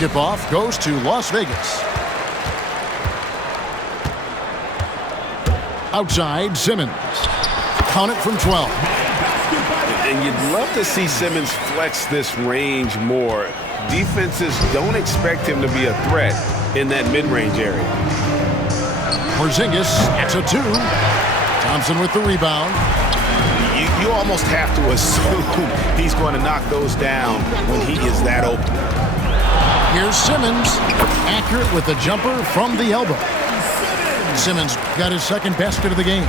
Tip-off goes to Las Vegas. Outside, Simmons. Count it from 12. And you'd love to see Simmons flex this range more. Defenses don't expect him to be a threat in that mid-range area. Porzingis, that's a 2. Thompson with the rebound. You almost have to assume he's going to knock those down when he is that open. Here's Simmons, accurate with the jumper from the elbow. Simmons got his second basket of the game.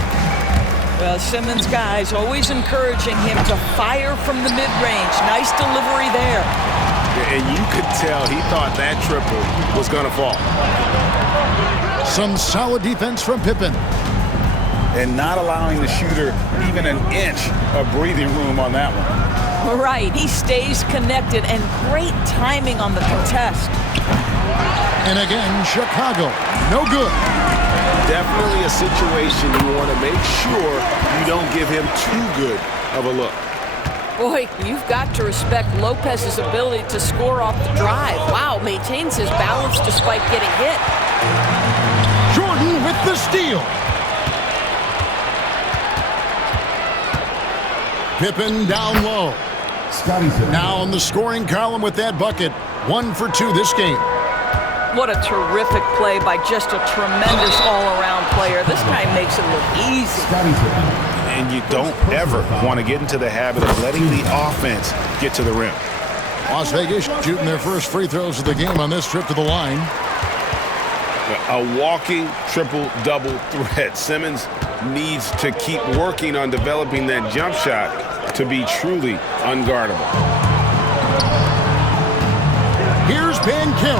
Well, Simmons, guys, always encouraging him to fire from the mid-range. Nice delivery there. And you could tell he thought that triple was going to fall. Some solid defense from Pippen. And not allowing the shooter even an inch of breathing room on that one. Right, he stays connected, and great timing on the contest. And again, Chicago, no good. Definitely a situation you want to make sure you don't give him too good of a look. Boy, you've got to respect Lopez's ability to score off the drive. Wow, maintains his balance despite getting hit. Jordan with the steal. Pippen down low. Now in the scoring column with that bucket. 1 for 2 this game. What a terrific play by just a tremendous all-around player. This guy makes it look easy. And you don't ever want to get into the habit of letting the offense get to the rim. Las Vegas shooting their first free throws of the game on this trip to the line. A walking triple-double threat. Simmons needs to keep working on developing that jump shot to be truly unguardable. Here's Banchero.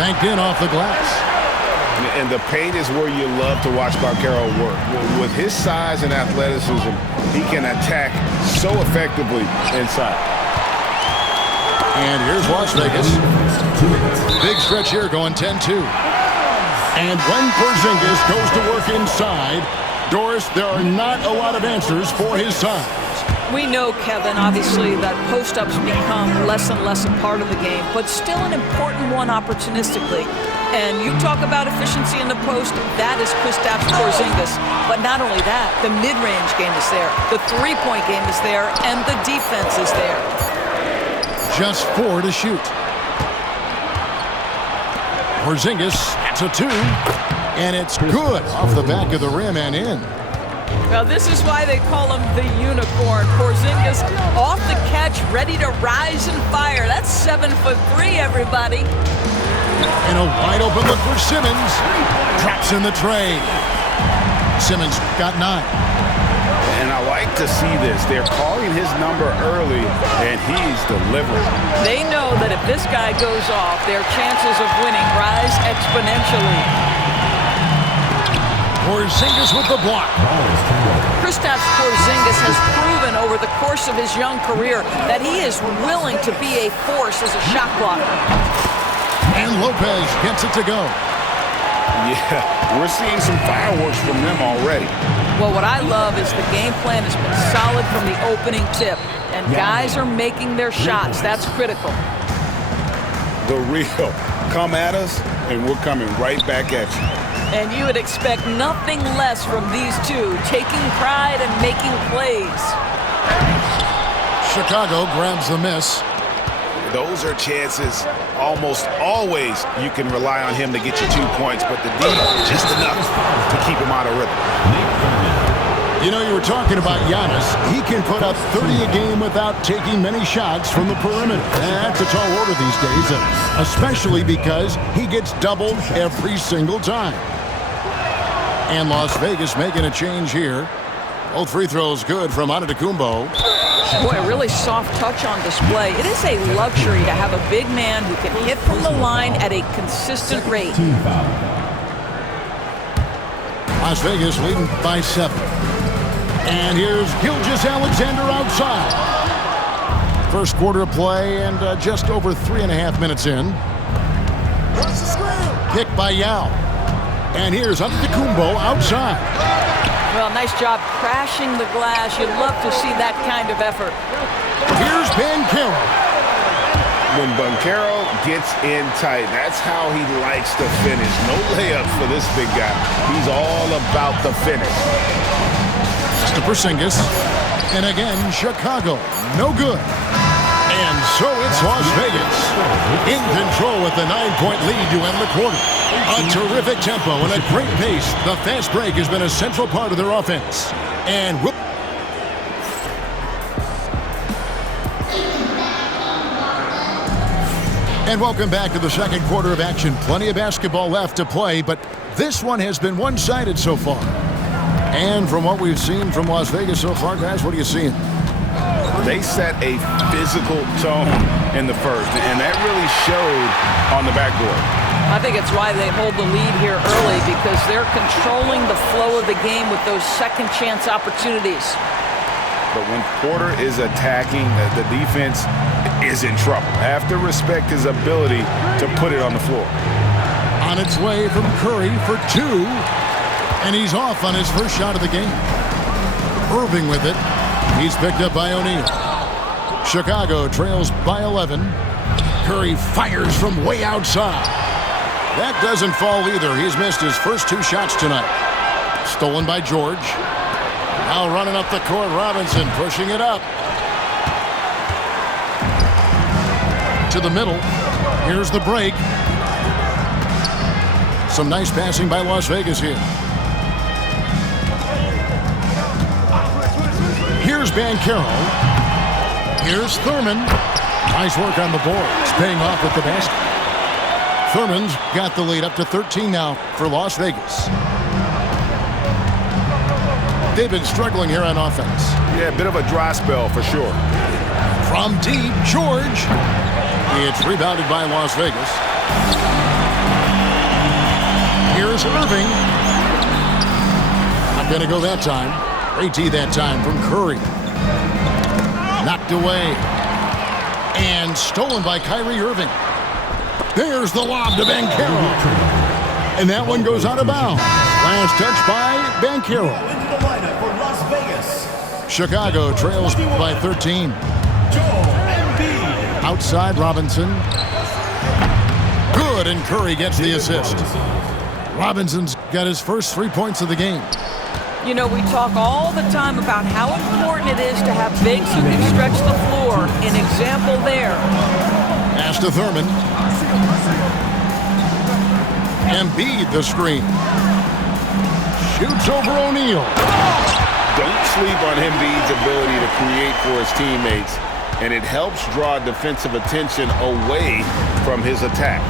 Banked in off the glass. And the paint is where you love to watch Banchero work. With his size and athleticism, he can attack so effectively inside. And here's Las Vegas. Big stretch here going 10-2. And when Porzingis goes to work inside, Doris, there are not a lot of answers for his size. We know, Kevin, obviously, that post-ups become less and less a part of the game, but still an important one opportunistically. And you talk about efficiency in the post, that is Kristaps Porzingis. But not only that, the mid-range game is there, the three-point game is there, and the defense is there. Just 4 to shoot. Porzingis to 2, and it's good off the back of the rim and in. Now, this is why they call him the unicorn. Porzingis off the catch, ready to rise and fire. That's 7'3", everybody. And a wide open look for Simmons. Drops in the tray. Simmons got 9. And I like to see this. They're calling his number early, and he's delivering. They know that if this guy goes off, their chances of winning rise exponentially. Porzingis with the block. Kristaps Porzingis has proven over the course of his young career that he is willing to be a force as a shot blocker. And Lopez gets it to go. Yeah, we're seeing some fireworks from them already. Well, what I love is the game plan has been solid from the opening tip, and guys are making their shots. That's critical. The real. Come at us, and we're coming right back at you. And you would expect nothing less from these two, taking pride and making plays. Chicago grabs the miss. Those are chances almost always you can rely on him to get you 2 points, but the D, just enough to keep him out of rhythm. You know, you were talking about Giannis. He can put up 30 a game without taking many shots from the perimeter. That's a tall order these days, especially because he gets doubled every single time. And Las Vegas making a change here. Both free throws good from Antetokounmpo. Boy, a really soft touch on display. It is a luxury to have a big man who can hit from the line at a consistent rate. Las Vegas leading by 7. And here's Gilgeous-Alexander outside. First quarter of play and just over 3.5 minutes in. Kick by Yao. And here's Antetokounmpo outside. Well, nice job crashing the glass. You'd love to see that kind of effort. Here's Banchero. When Banchero gets in tight, that's how he likes to finish. No layups for this big guy. He's all about the finish. To Porzingis. And again, Chicago. No good. And so it's Las Vegas in control with the 9-point lead to end the quarter. A terrific tempo and a great pace. The fast break has been a central part of their offense. And whoop. And welcome back to the second quarter of action. Plenty of basketball left to play, but this one has been one-sided so far. And from what we've seen from Las Vegas so far, guys, what are you seeing? They set a physical tone in the first, and that really showed on the backboard. I think it's why they hold the lead here early, because they're controlling the flow of the game with those second chance opportunities. But when Porter is attacking, the defense is in trouble. Have to respect his ability to put it on the floor. On its way from Curry for two, and he's off on his first shot of the game. Irving with it. He's picked up by O'Neal. Chicago trails by 11. Curry fires from way outside. That doesn't fall either. He's missed his first two shots tonight. Stolen by George. Now running up the court, Robinson pushing it up. To the middle. Here's the break. Some nice passing by Las Vegas here. Here's Banchero. Here's Thurman. Nice work on the boards. Paying off with the basket. Thurman's got the lead up to 13 now for Las Vegas. They've been struggling here on offense. Yeah, a bit of a dry spell for sure. From deep, George. It's rebounded by Las Vegas. Here's Irving. Not going to go that time. AT that time from Curry. Knocked away. And stolen by Kyrie Irving. There's the lob to Banchero. And that one goes out of bounds. Last touch by Banchero. Chicago trails by 13. Outside Robinson. Good, and Curry gets the assist. Robinson's got his first 3 points of the game. You know, we talk all the time about how important it is to have bigs who can stretch the floor. An example there. Pass to Thurman. Embiid the screen. Shoots over O'Neal. Don't sleep on Embiid's ability to create for his teammates, and it helps draw defensive attention away from his attack.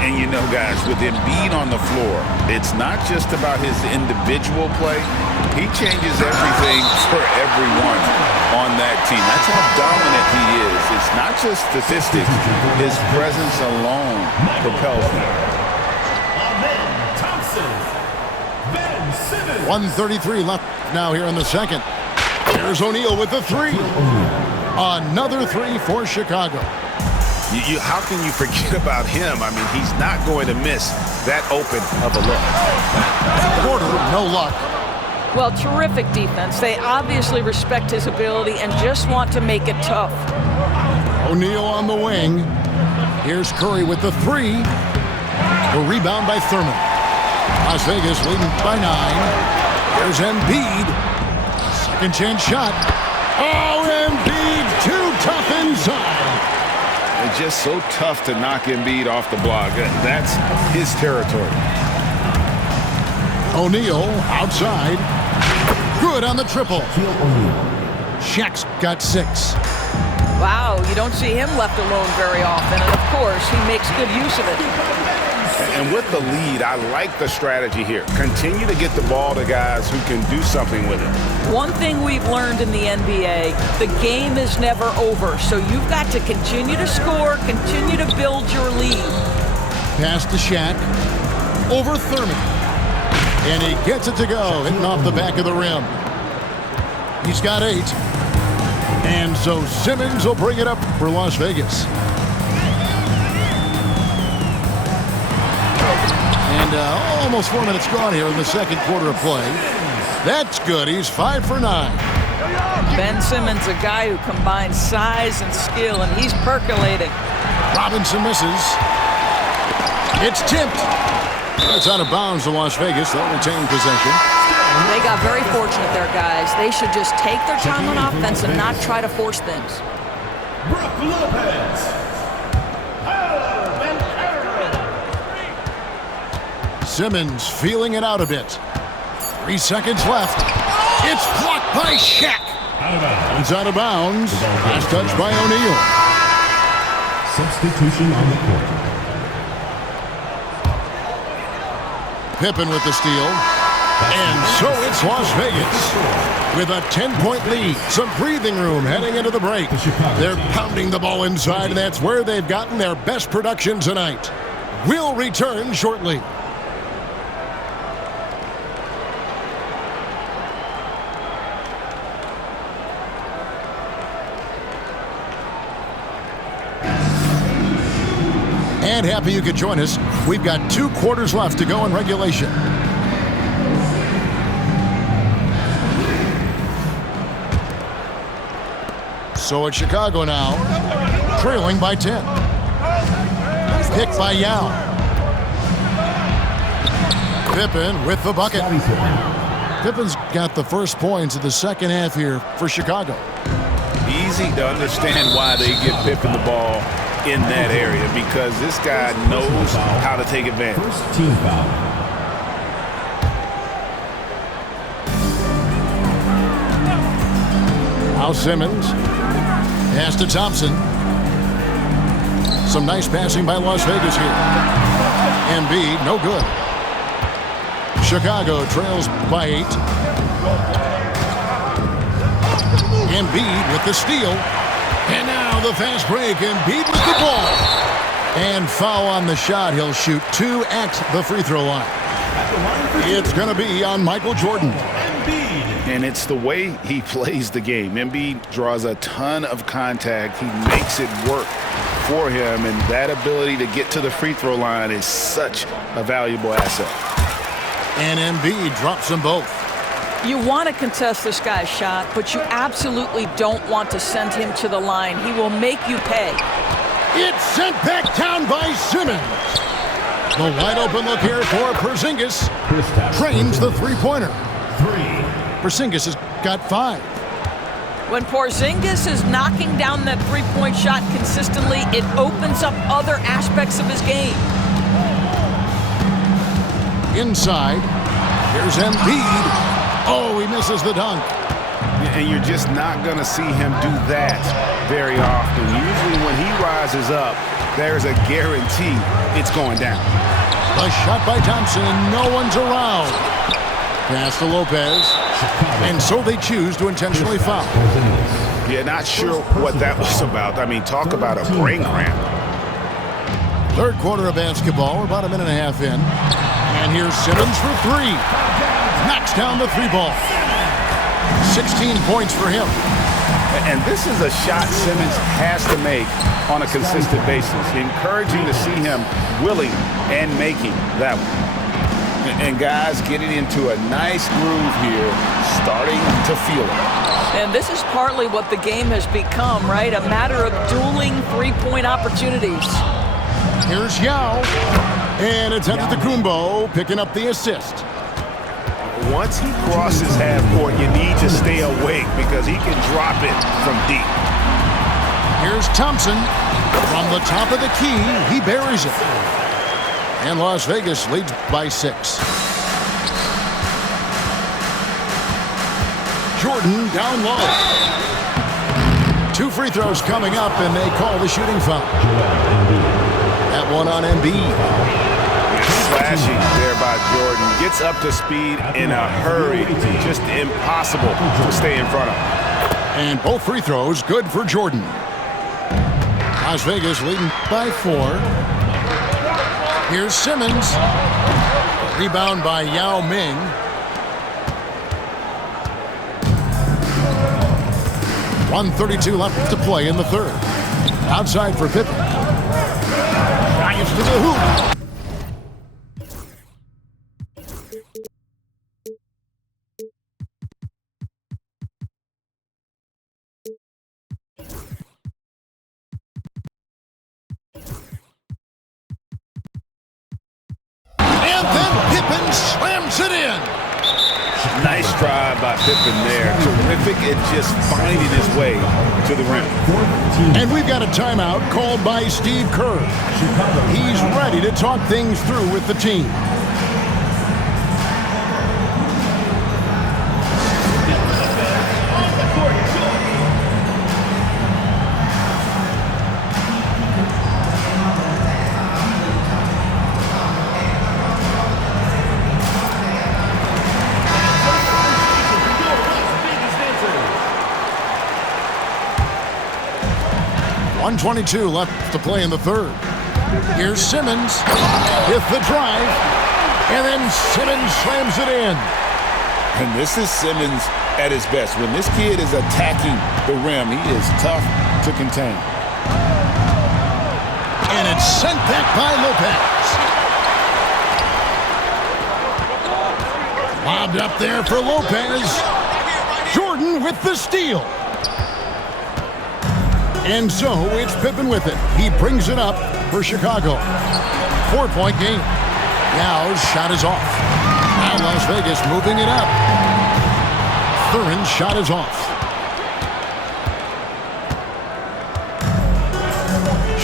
And you know, guys, with Embiid on the floor, it's not just about his individual play. He changes everything for everyone on that team. That's how dominant he is. It's not just statistics. His presence alone propels him. 1:33 left now here in the second. There's O'Neal with the three. Another three for Chicago. How can you forget about him? I mean, he's not going to miss that open of a look. Porter, no luck. Well, terrific defense. They obviously respect his ability and just want to make it tough. O'Neal on the wing. Here's Curry with the three. The rebound by Thurman. Las Vegas leading by 9. There's Embiid. Second chance shot. Oh, Embiid too tough inside. It's just so tough to knock Embiid off the block. That's his territory. O'Neal outside. Good on the triple. Shaq's got 6. Wow, you don't see him left alone very often, and of course, he makes good use of it. And with the lead, I like the strategy here. Continue to get the ball to guys who can do something with it. One thing we've learned in the NBA, the game is never over, so you've got to continue to score, continue to build your lead. Pass to Shaq. Over Thurman. And he gets it to go, hitting off the back of the rim. He's got 8. And so Simmons will bring it up for Las Vegas. And almost 4 minutes gone here in the second quarter of play. That's good. He's 5 for 9. Ben Simmons, a guy who combines size and skill, and he's percolating. Robinson misses. It's tipped. It's out of bounds to Las Vegas. They'll retain possession. They got very fortunate there, guys. They should just take their time on offense and not try to force things. Brook Lopez. Simmons feeling it out a bit. 3 seconds left. It's blocked by Shaq. It's out of bounds. Last touch by O'Neal. Substitution on the court. Pippen with the steal. And so it's Las Vegas with a 10-point lead. Some breathing room heading into the break. They're pounding the ball inside, and that's where they've gotten their best production tonight. We'll return shortly. And happy you could join us. We've got 2 quarters left to go in regulation. So it's Chicago now, trailing by 10. Picked by Yao. Pippen with the bucket. Pippen's got the first points of the second half here for Chicago. Easy to understand why they give Pippen the ball in that area, because this guy knows how to take advantage. First team foul. Now Simmons. Pass to Thompson. Some nice passing by Las Vegas here. Embiid, no good. Chicago trails by 8. Embiid with the steal. And now the fast break. Embiid with the ball. And foul on the shot. He'll shoot 2 at the free throw line. It's going to be on Michael Jordan. And it's the way he plays the game. Embiid draws a ton of contact. He makes it work for him, and that ability to get to the free throw line is such a valuable asset. And Embiid drops them both. You want to contest this guy's shot, but you absolutely don't want to send him to the line. He will make you pay. It's sent back down by Simmons. The wide open look here for Porzingis. Trains the three-pointer. Porzingis has got 5. When Porzingis is knocking down that three-point shot consistently, it opens up other aspects of his game. Inside, here's Embiid. Oh, he misses the dunk. And you're just not going to see him do that very often. Usually when he rises up, there's a guarantee it's going down. A shot by Thompson, and no one's around. Pass to Lopez. And so they choose to intentionally foul. Yeah, not sure what that was about. I mean, talk about a brain cramp. Third quarter of basketball. We're about a minute and a half in. And here's Simmons for 3. Knocks down the 3 ball. 16 points for him. And this is a shot Simmons has to make on a consistent basis. Encouraging to see him willing and making that one. And guys getting into a nice groove here, starting to feel it. And this is partly what the game has become, right? A matter of dueling three-point opportunities. Here's Yao. And it's Antetokounmpo picking up the assist. Once he crosses half court, you need to stay awake because he can drop it from deep. Here's Thompson. From the top of the key, he buries it. And Las Vegas leads by 6. Jordan down low. 2 free throws coming up, and they call the shooting foul. That one on Embiid. Slashing there by Jordan. Gets up to speed in a hurry. Just impossible to stay in front of. And both free throws good for Jordan. Las Vegas leading by 4. Here's Simmons. Rebound by Yao Ming. .132 left to play in the third. Outside for Pippen. Drives to the hoop. it in. Nice drive by Pippen there. Terrific at just finding his way to the rim. And we've got a timeout called by Steve Kerr. He's ready to talk things through with the team. .122 left to play in the third. Here's Simmons with the drive, and then Simmons slams it in. And this is Simmons at his best. When this kid is attacking the rim, he is tough to contain. And it's sent back by Lopez. Lobbed up there for Lopez. Jordan with the steal. And so it's Pippen with it. He brings it up for Chicago. 4-point game. Yaw's shot is off. Now Las Vegas moving it up. Thurin's shot is off.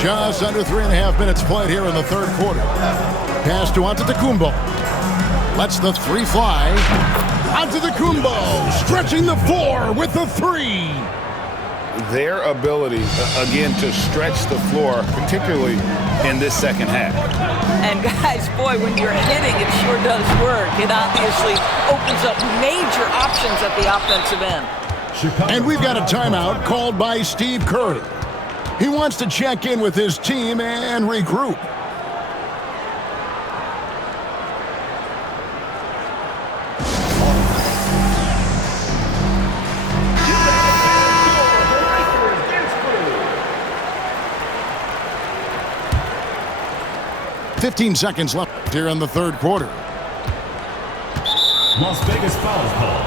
Just under 3.5 minutes played here in the third quarter. Pass to Antetokounmpo. Lets the three fly. Antetokounmpo stretching the floor with the three. Their ability, again, to stretch the floor, particularly in this second half. And guys, boy, when you're hitting, it sure does work. It obviously opens up major options at the offensive end. And we've got a timeout called by Steve Kerr. He wants to check in with his team and regroup. .15 seconds left here in the third quarter. Las Vegas foul call.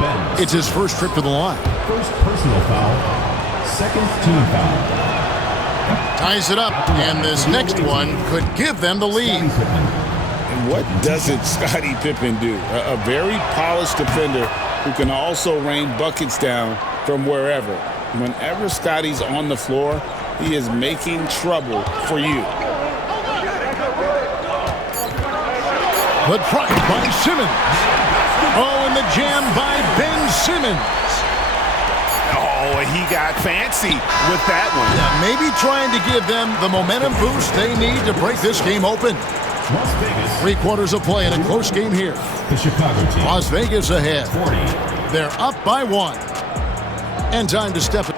Ben. It's his first trip to the line. First personal foul. Second team foul. Ties it up, and this next one could give them the lead. And what doesn't Scottie Pippen do? A very polished defender who can also rain buckets down from wherever. Whenever Scottie's on the floor, he is making trouble for you. Put front by Simmons. Oh, and the jam by Ben Simmons. Oh, he got fancy with that one. Maybe trying to give them the momentum boost they need to break this game open. Las Vegas. 3 quarters of play in a close game here. The Chicago team. Las Vegas ahead. 40. They're up by 1. And time to step it.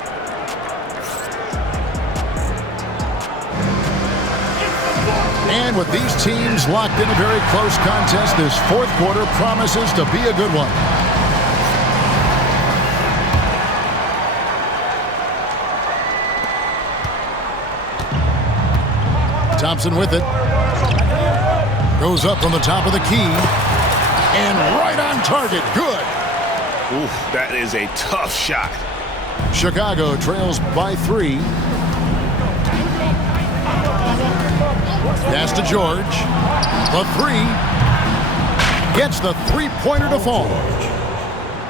And with these teams locked in a very close contest, this fourth quarter promises to be a good one. Thompson with it. Goes up from the top of the key. And right on target. Good. Oof, that is a tough shot. Chicago trails by 3. Pass to George. The 3. Gets the three-pointer to fall.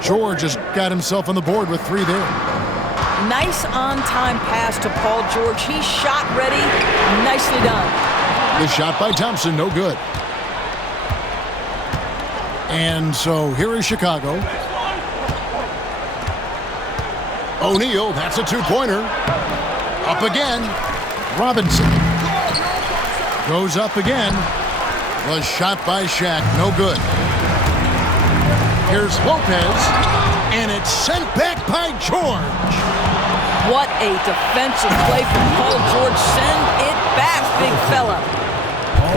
George has got himself on the board with 3 there. Nice on-time pass to Paul George. He's shot ready. Nicely done. The shot by Thompson, no good. And so here is Chicago. O'Neal, that's a 2-pointer. Up again. Robinson. Goes up again. Was shot by Shaq. No good. Here's Lopez. And it's sent back by George. What a defensive play from Paul George. Send it back, big fella.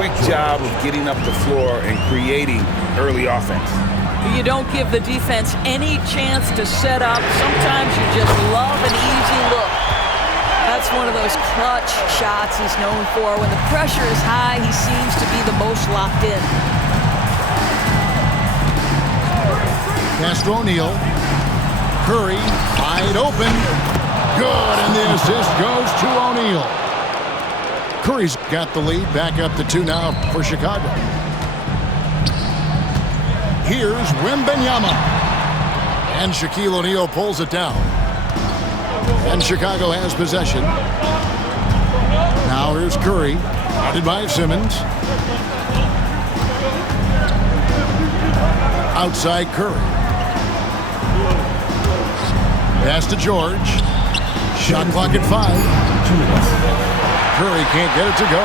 Quick job of getting up the floor and creating early offense. You don't give the defense any chance to set up. Sometimes you just love an easy look. That's one of those clutch shots he's known for. When the pressure is high, he seems to be the most locked in. Pass to O'Neal. Curry, wide open. Good, and the assist goes to O'Neal. Curry's got the lead, back up to 2 now for Chicago. Here's Wembanyama. And Shaquille O'Neal pulls it down. And Chicago has possession. Now here's Curry. Guarded by Simmons. Outside Curry. Pass to George. Shot clock at 5. Curry can't get it to go.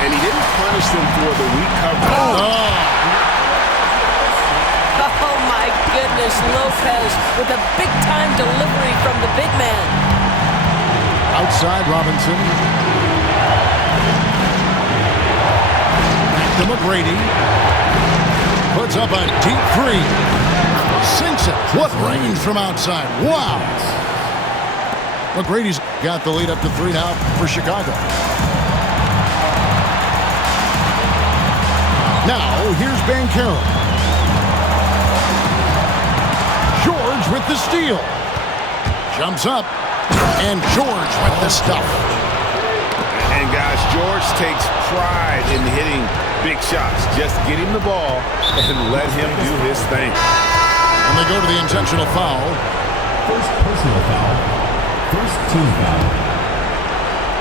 And he didn't punish them for the weak coverage. Oh, my goodness. Lopez with a big-time delivery from the big man. Outside Robinson. Back to McGrady. Puts up a deep 3. Sinks it. What range from outside. Wow. McGrady's got the lead up to 3 now for Chicago. Now, here's Banchero. George with the steal. Jumps up. And George with the stuff. And, guys, George takes pride in hitting big shots. Just get him the ball and let him do his thing. And they go to the intentional foul. First personal foul. First team foul.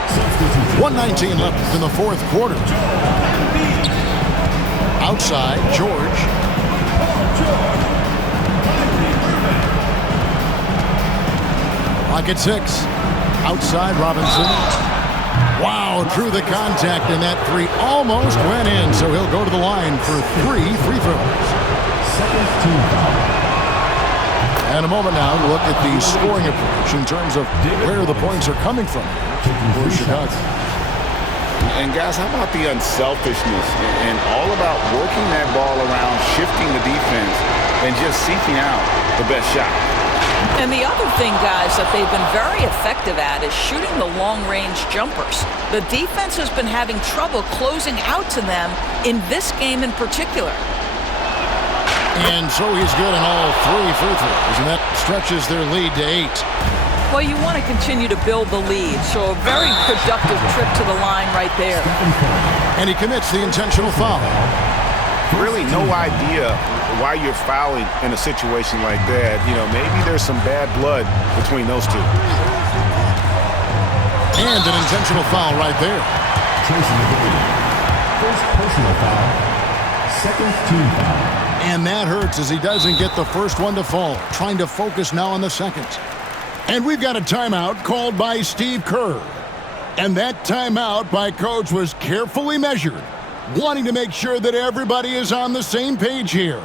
Substitution. 1:19 left in the fourth quarter. Outside, George. Clock at 6. Outside, Robinson. Wow, through the contact, and that 3 almost went in, so he'll go to the line for 3 free throws. Second team foul. And a moment now to look at the scoring approach in terms of where the points are coming from for Chicago. And, guys, how about the unselfishness and all about working that ball around, shifting the defense, and just seeking out the best shot. And the other thing, guys, that they've been very effective at is shooting the long-range jumpers. The defense has been having trouble closing out to them in this game in particular. And so he's good in all 3 free throws, and that stretches their lead to 8. Well, you want to continue to build the lead, so a very productive trip to the line right there. And he commits the intentional foul. Really no idea why you're fouling in a situation like that. You know, maybe there's some bad blood between those two. And an intentional foul right there. Tracy McGrady. First personal foul. Second team foul. And that hurts as he doesn't get the first one to fall. Trying to focus now on the second. And we've got a timeout called by Steve Kerr. And that timeout by Coach was carefully measured, wanting to make sure that everybody is on the same page here.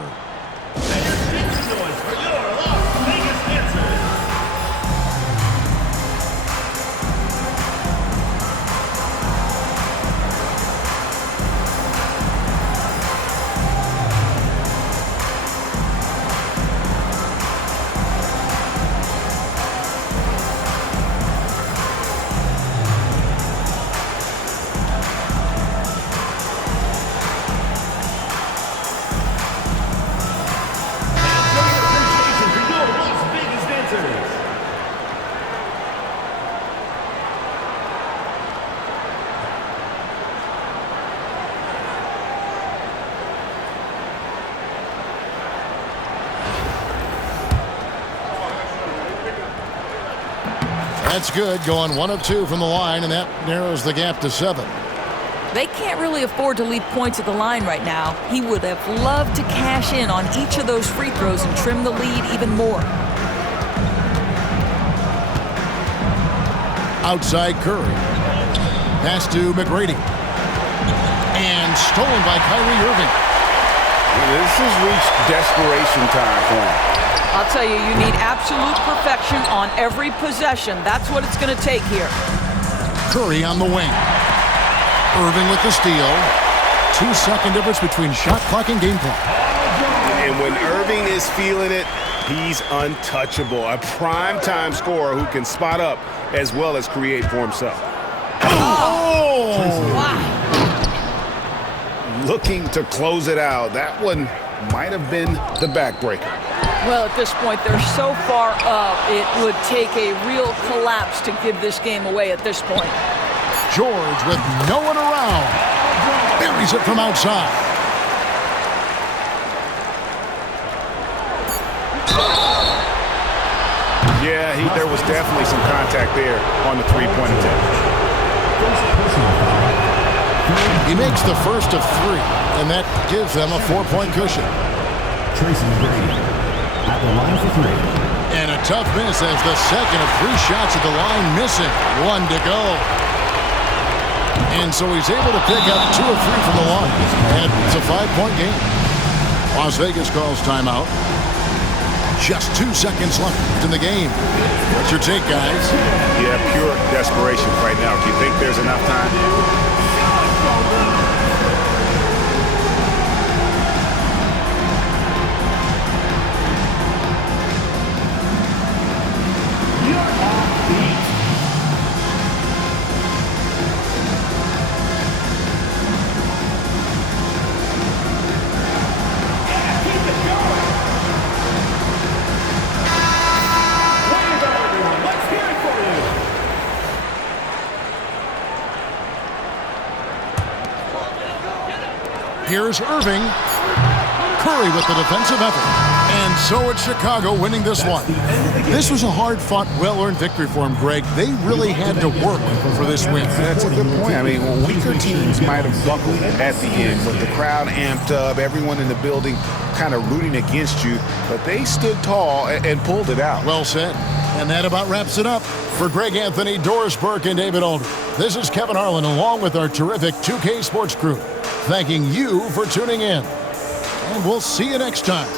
That's good, going 1 of 2 from the line, and that narrows the gap to 7. They can't really afford to leave points at the line right now. He would have loved to cash in on each of those free throws and trim the lead even more. Outside Curry. Pass to McGrady. And stolen by Kyrie Irving. This has reached desperation time for him. I'll tell you, you need absolute perfection on every possession. That's what it's going to take here. Curry on the wing. Irving with the steal. 2-second difference between shot clock and game clock. And when Irving is feeling it, he's untouchable. A prime-time scorer who can spot up as well as create for himself. Oh! Wow. Looking to close it out. That one might have been the backbreaker. Well, at this point, they're so far up, it would take a real collapse to give this game away at this point. George with no one around. Buries it from outside. Yeah, there was definitely some contact there on the three-point attempt. First personal foul. He makes the first of 3, and that gives them a 4-point cushion. Tracy McGrady at the line for 3. And a tough miss as the second of 3 shots at the line missing. 1 to go. And so he's able to pick up 2 of 3 from the line. And it's a 5-point game. Las Vegas calls timeout. Just 2 seconds left in the game. What's your take, guys? Yeah, pure desperation right now. Do you think there's enough time? Here's Irving. Curry with the defensive effort. And so it's Chicago winning this one. This was a hard-fought, well-earned victory for them, Greg. They really had to work for this win. That's a good point. I mean, weaker teams might have buckled at the end, but the crowd amped up, everyone in the building kind of rooting against you, but they stood tall and pulled it out. Well said. And that about wraps it up. For Greg Anthony, Doris Burke, and David Aldridge, this is Kevin Harlan along with our terrific 2K Sports crew, thanking you for tuning in. And we'll see you next time.